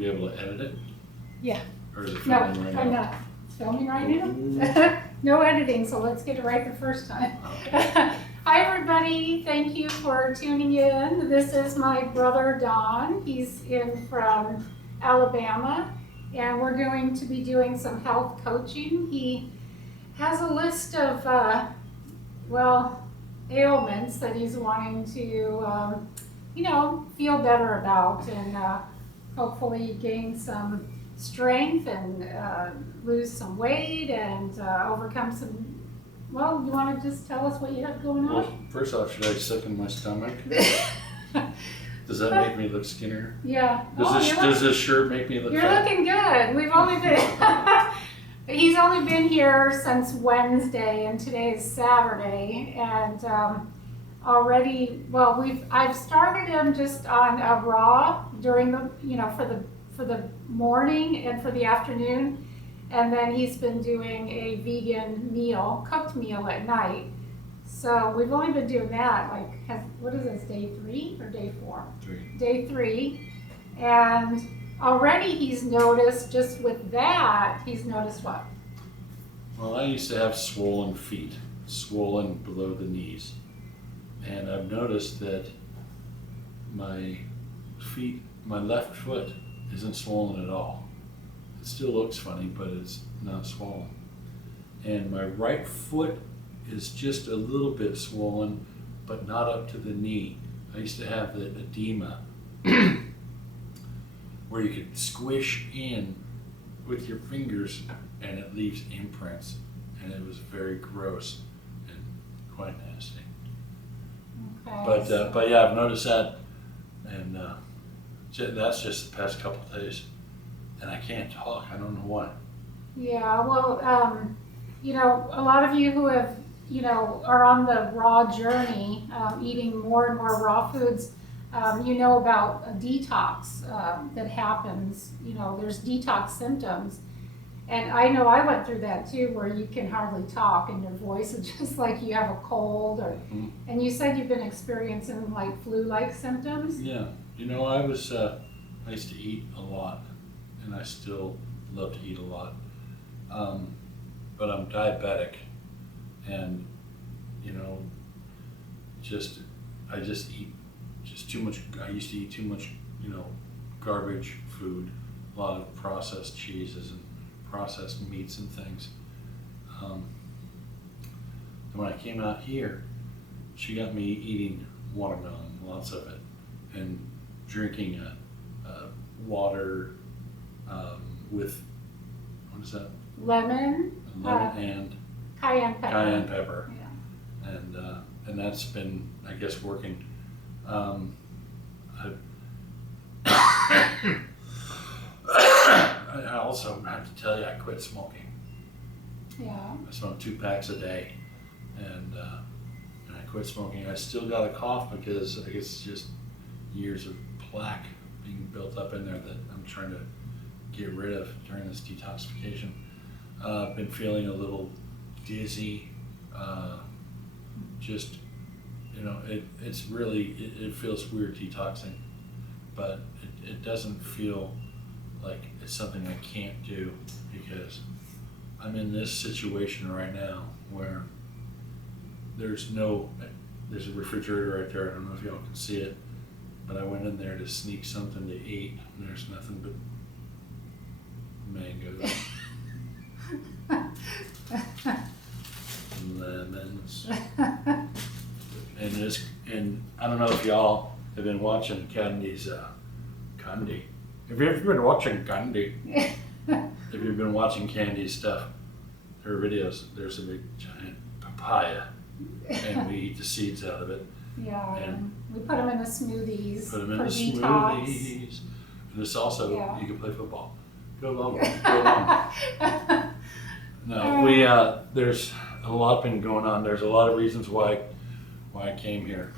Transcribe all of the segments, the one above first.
be able to edit it? Yeah. Or is it No, filming right now? I'm not. It's filming right now. No editing, so let's get it right the first time. Hi everybody, thank you for tuning in. This is my brother Don. He's in from Alabama, and we're going to be doing some health coaching. He has a list of, ailments that he's wanting to, feel better about, and hopefully gain some strength and lose some weight and overcome some. Well, you want to just tell us what you have going on? Well, first off, should I sicken my stomach? Does that make me look skinnier? Yeah. Does this shirt make me look You're fat? looking good. We've only been. He's only been here since Wednesday, and today is Saturday, and already. Well, I've started him just on a raw during the for the morning and for the afternoon. And then he's been doing a vegan meal, cooked meal at night. So we've only been doing that, what is this, day 3 or day 4? 3. Day 3. And already he's noticed, just with that, he's noticed what? Well, I used to have swollen feet, swollen below the knees. And I've noticed that my left foot isn't swollen at all. It still looks funny, but it's not swollen. And my right foot is just a little bit swollen, but not up to the knee. I used to have the edema where you could squish in with your fingers and it leaves imprints. And it was very gross and quite nasty. Okay. But yeah, I've noticed that, and that's just the past couple of days. And I can't talk. I don't know why. Yeah, well, a lot of you who have, are on the raw journey, eating more and more raw foods, about a detox that happens. There's detox symptoms. And I know I went through that too, where you can hardly talk and your voice is just like you have a cold. And you said you've been experiencing like flu-like symptoms? Yeah. I used to eat a lot. And I still love to eat a lot, but I'm diabetic, and I just eat just too much. I used to eat too much, garbage food, a lot of processed cheeses and processed meats and things. And when I came out here, she got me eating watermelon, lots of it, and drinking water. With, what is that? Lemon And cayenne pepper. Cayenne pepper. Yeah. And that's been, I guess, working. I also have to tell you, I quit smoking. Yeah. I smoke 2 packs a day, and I quit smoking. I still got a cough because I guess it's just years of plaque being built up in there that I'm trying to get rid of during this detoxification. I've been feeling a little dizzy. It feels weird detoxing, but it doesn't feel like it's something I can't do, because I'm in this situation right now where there's a refrigerator right there. I don't know if y'all can see it, but I went in there to sneak something to eat, and there's nothing but mangoes, lemons, and I don't know if y'all have been watching Candy's Candy. Have you ever been watching Candy? Have you been watching Candy's stuff? Her videos. There's a big giant papaya, and we eat the seeds out of it. Yeah, and we put them in the smoothies. Put them in for the detox. smoothies. And this also, you can play football. Go long. No, there's a lot been going on. There's a lot of reasons why I came here.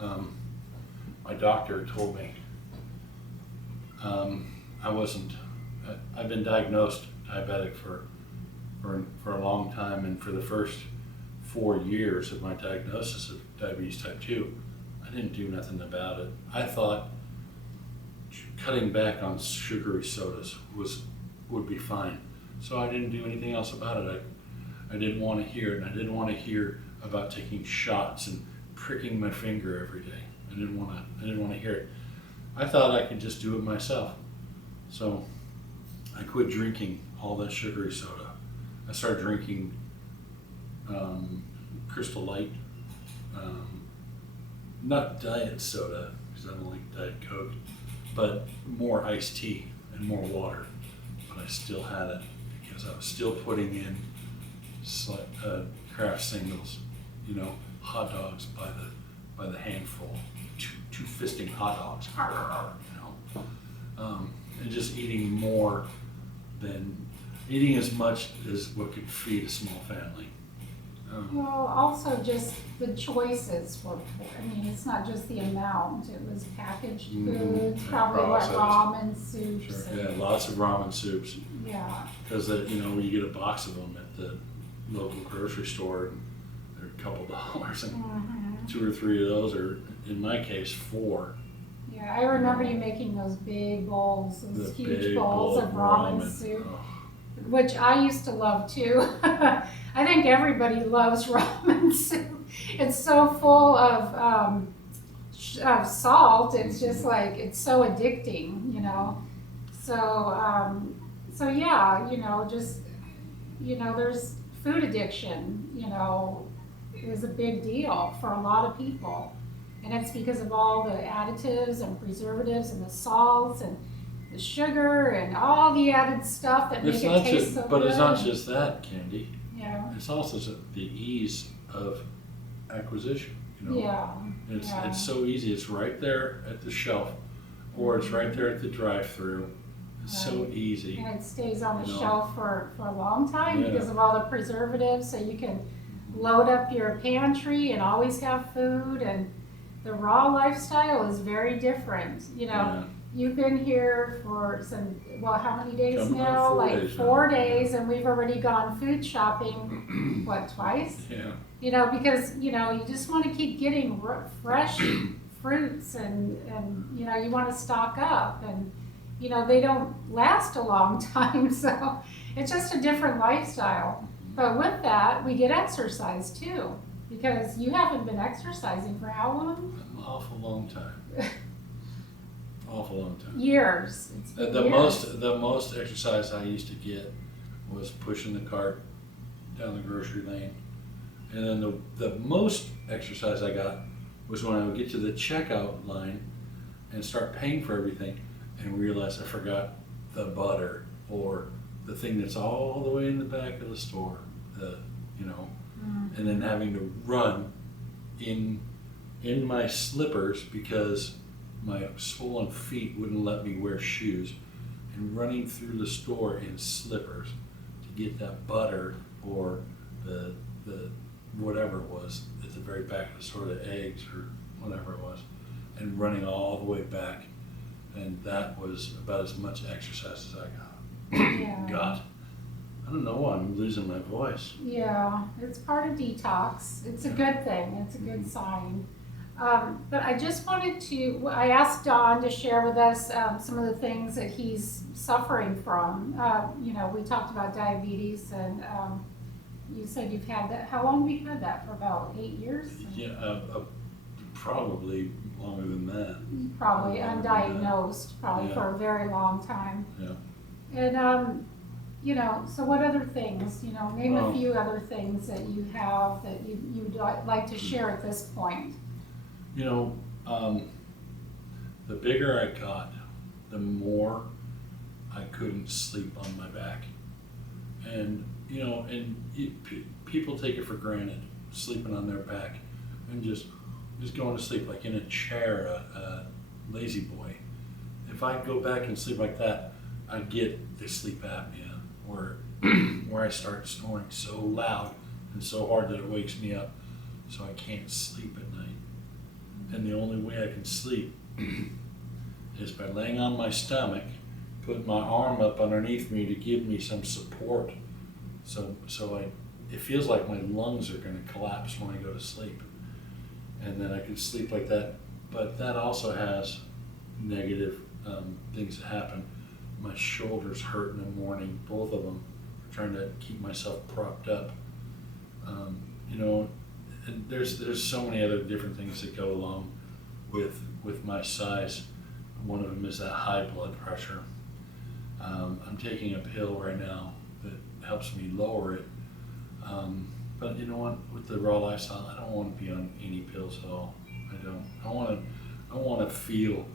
My doctor told me I've been diagnosed diabetic for a long time, and for the first 4 years of my diagnosis of diabetes type 2, I didn't do nothing about it. I thought cutting back on sugary sodas would be fine. So I didn't do anything else about it. I didn't want to hear it, and I didn't want to hear about taking shots and pricking my finger every day. I didn't want to hear it. I thought I could just do it myself. So I quit drinking all that sugary soda. I started drinking Crystal Light, not diet soda, because I don't like Diet Coke, but more iced tea and more water. But I still had it because I was still putting in craft singles, hot dogs by the handful, two fisting hot dogs, and just eating as much as what could feed a small family. Well, also just the choices it's not just the amount, it was packaged foods, probably what, ramen soups. Sure. Yeah, lots of ramen soups. Yeah. Because you get a box of them at the local grocery store, and they're a couple dollars, and 2 or 3 of those are, in my case, 4. Yeah, I remember you making those big bowls, those huge bowls of ramen soup, which I used to love too. I think everybody loves ramen soup. It's so full of salt. It's just like, it's so addicting, So yeah, there's food addiction, is a big deal for a lot of people. And it's because of all the additives and preservatives and the salts and the sugar and all the added stuff that make it taste so good. But it's not just that, Candy. Yeah. It's also the ease of acquisition. Yeah. It's so easy. It's right there at the shelf, or it's right there at the drive-through. It's so easy. And it stays on the shelf for a long time because of all the preservatives. So you can load up your pantry and always have food. And the raw lifestyle is very different. You've been here for how many days now? Like 4 days, and we've already gone food shopping, twice? Yeah. Because, you just want to keep getting fresh fruits and you want to stock up, and, they don't last a long time, so it's just a different lifestyle. But with that, we get exercise too, because you haven't been exercising for how long? An awful long time. Awful long time. Years. The most exercise I used to get was pushing the cart down the grocery lane, and then the most exercise I got was when I would get to the checkout line and start paying for everything, and realize I forgot the butter or the thing that's all the way in the back of the store, and then having to run in my slippers because my swollen feet wouldn't let me wear shoes, and running through the store in slippers to get that butter or the whatever it was at the very back of the store, the eggs or whatever it was, and running all the way back. And that was about as much exercise as I got. Yeah. God, I don't know why I'm losing my voice. Yeah, it's part of detox. It's a good thing. It's a good sign. But I just I asked Don to share with us some of the things that he's suffering from. We talked about diabetes, and you said you've had that. How long have you had that? For about 8 years? Yeah, probably longer than that. Probably undiagnosed, for a very long time. Yeah. And, so what other things, name a few other things that you have that you'd like to share at this point. The bigger I got, the more I couldn't sleep on my back. And, people take it for granted, sleeping on their back and just going to sleep like in a chair, a lazy boy. If I go back and sleep like that, I get the sleep apnea, where I start snoring so loud and so hard that it wakes me up, so I can't sleep at night. And the only way I can sleep is by laying on my stomach, putting my arm up underneath me to give me some support. So it feels like my lungs are going to collapse when I go to sleep. And then I can sleep like that. But that also has negative things that happen. My shoulders hurt in the morning, both of them, trying to keep myself propped up. You know, and there's so many other different things that go along with my size. One of them is that high blood pressure. I'm taking a pill right now that helps me lower it. But you know what? With the raw lifestyle, I don't want to be on any pills at all. I don't. I want to feel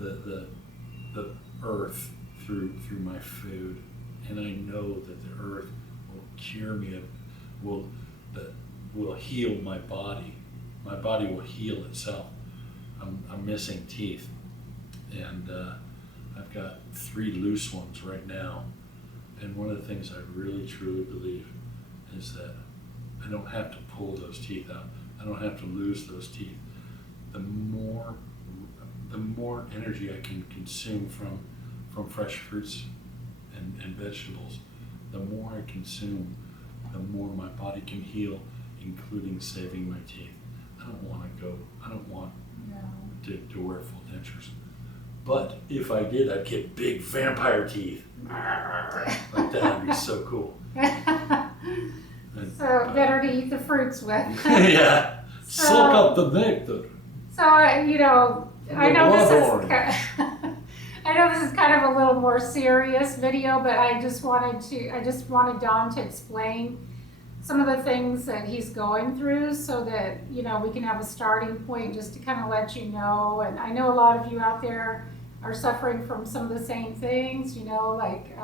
the earth through my food, and I know that the earth will cure me. Will heal my body. My body will heal itself. I'm missing teeth, and I've got 3 loose ones right now. And one of the things I really truly believe is that I don't have to pull those teeth out. I don't have to lose those teeth. The more energy I can consume from fresh fruits and vegetables, the more I consume, the more my body can heal, including saving my teeth. I don't want to wear full dentures. But if I did, I'd get big vampire teeth. Like that would be so cool. So better to eat the fruits with. Yeah. Suck up the nectar. So, you know, I know this is kind of a little more serious video, but I just wanted Don to explain some of the things that he's going through so that, you know, we can have a starting point just to kind of let you know. And I know a lot of you out there are suffering from some of the same things, you know, like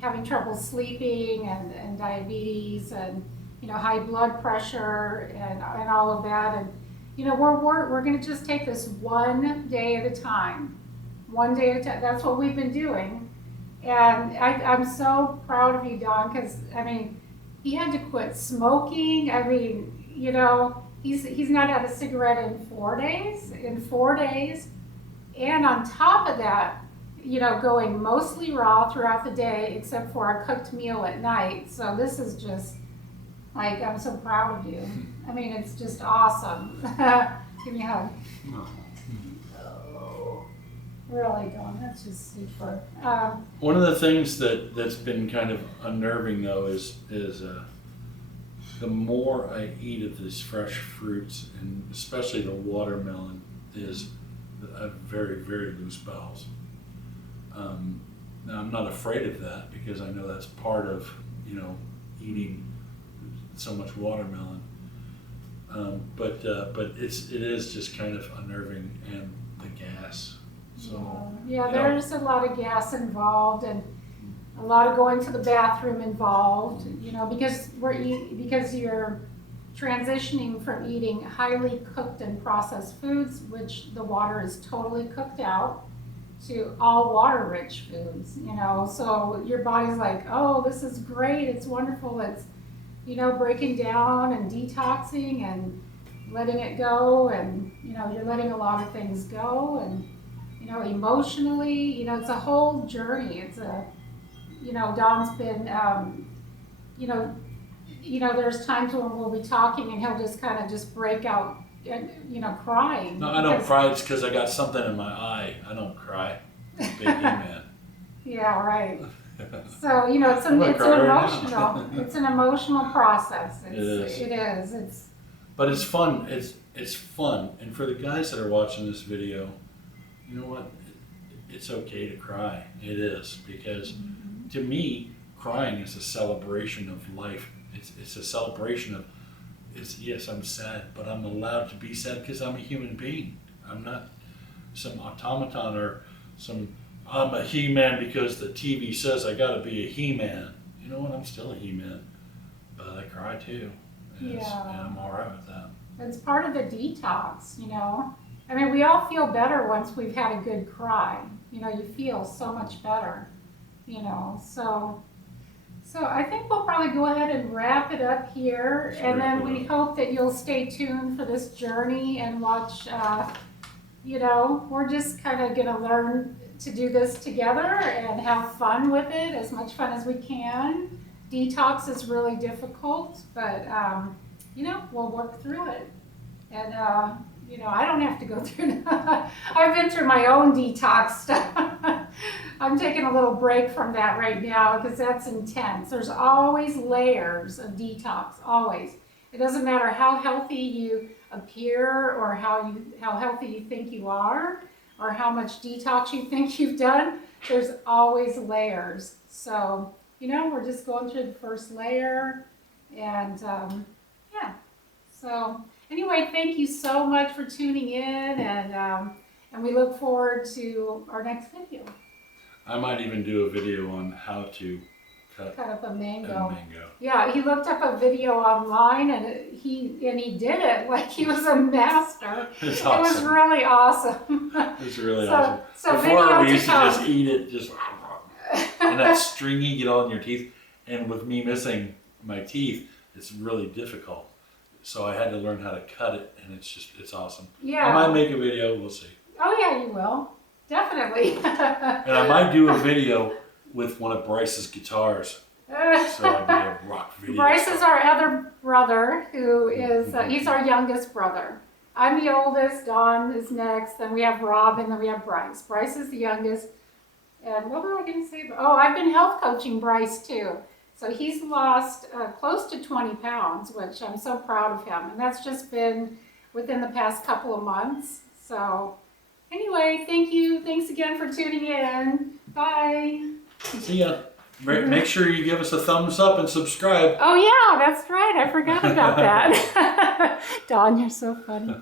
having trouble sleeping and diabetes and, you know, high blood pressure and all of that. And, you know, we're going to just take this one day at a time. One day at a time. That's what we've been doing. And I'm so proud of you, Don, because, I mean, he had to quit smoking. I mean, you know, he's not had a cigarette in 4 days. And on top of that, you know, going mostly raw throughout the day, except for a cooked meal at night. So this is just, like, I'm so proud of you. I mean, it's just awesome. Give me a hug. Oh, really, Dawn, that's just super. One of the things that's been kind of unnerving, though, is the more I eat of these fresh fruits, and especially the watermelon, is I have very, very loose bowels. Now, I'm not afraid of that because I know that's part of, you know, eating so much watermelon. But it is just kind of unnerving, and the gas. So yeah, there's a lot of gas involved, and a lot of going to the bathroom involved. You know, because you're transitioning from eating highly cooked and processed foods, which the water is totally cooked out, to all water-rich foods. You know, so your body's like, oh, this is great, it's wonderful, it's, you know, breaking down and detoxing and letting it go, and, you know, you're letting a lot of things go, and, you know, emotionally, you know, it's a whole journey. It's a, you know, Don's been, you know, there's times when we'll be talking and he'll just kind of just break out, you know, crying. No, I don't cry. It's because I got something in my eye. I don't cry. Big man. Yeah, right. So, you know, it's an emotional, it's an emotional process. It is. But it's fun. It's fun. And for the guys that are watching this video, you know what? It's okay to cry. It is, because to me, crying is a celebration of life. It's a celebration of, yes, I'm sad, but I'm allowed to be sad because I'm a human being. I'm not some automaton or I'm a He-Man because the TV says I gotta be a He-Man. You know what? I'm still a He-Man, but I cry too. And I'm all right with that. It's part of the detox, you know. I mean, we all feel better once we've had a good cry. You know, you feel so much better, you know. So I think we'll probably go ahead and wrap it up here, and then we hope that you'll stay tuned for this journey and watch, you know, we're just kind of gonna learn to do this together and have fun with it, as much fun as we can. Detox is really difficult, but, you know, we'll work through it. And you know, I don't have to go through. I've been through my own detox stuff. I'm taking a little break from that right now because that's intense. There's always layers of detox, always. It doesn't matter how healthy you appear or how healthy you think you are or how much detox you think you've done. There's always layers. So, you know, we're just going through the first layer and yeah. So anyway, thank you so much for tuning in and we look forward to our next video. I might even do a video on how to cut up a mango. a mango. Yeah, he looked up a video online and he did it like he was a master. It's awesome. It was really awesome. It's really awesome. So before we used to just eat it, just and that stringy get all in your teeth. And with me missing my teeth, it's really difficult. So I had to learn how to cut it, and it's awesome. Yeah. I might make a video. We'll see. Oh yeah, you will. Definitely. And I might do a video with one of Bryce's guitars. So I'd be a rock video. Bryce is our other brother who is, he's our youngest brother. I'm the oldest, Dawn is next, then we have Rob, and then we have Bryce. Bryce is the youngest. And what was I going to say? Oh, I've been health coaching Bryce too. So he's lost close to 20 pounds, which I'm so proud of him. And that's just been within the past couple of months. So anyway, thank you. Thanks again for tuning in. Bye. See ya. Make sure you give us a thumbs up and subscribe. Oh yeah, that's right. I forgot about that. Dawn, you're so funny.